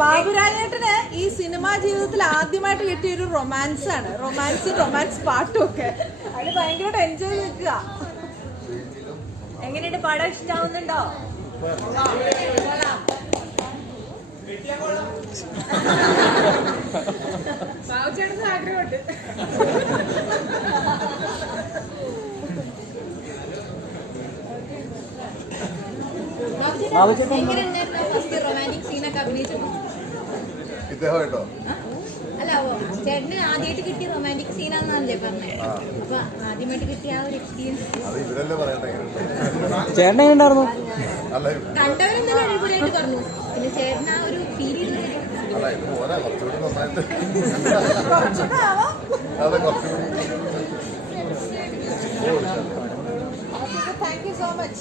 ബാബുരാജേട്ടന് ഈ സിനിമാ ജീവിതത്തിൽ ആദ്യമായിട്ട് കിട്ടിയ ഒരു റൊമാൻസ് പാട്ടും ഒക്കെ അതിന് ഭയങ്കരമായിട്ട് എൻജോയ് നിൽക്കുക. എങ്ങനെയുണ്ട് പടം? ഇഷ്ടാവുന്നുണ്ടോ? ബാബുചേട്ടന് ആഗ്രഹമുണ്ട്. അല്ല, ചേട്ടന് ആദ്യമായിട്ട് കിട്ടിയ റൊമാൻറ്റിക് സീനാന്നല്ലേ പറഞ്ഞത്? അപ്പൊ ആദ്യമായിട്ട് കിട്ടിയ ആ ഒരു എക്സ്പീരിയൻസ് ചേട്ടൻ എങ്ങനെയുണ്ടായിരുന്നു? കണ്ടവരെന്തായാലും അടിപൊളിയായിട്ട് പറഞ്ഞു. പിന്നെ ചേട്ടൻ ആ ഒരു feel Thank you so much.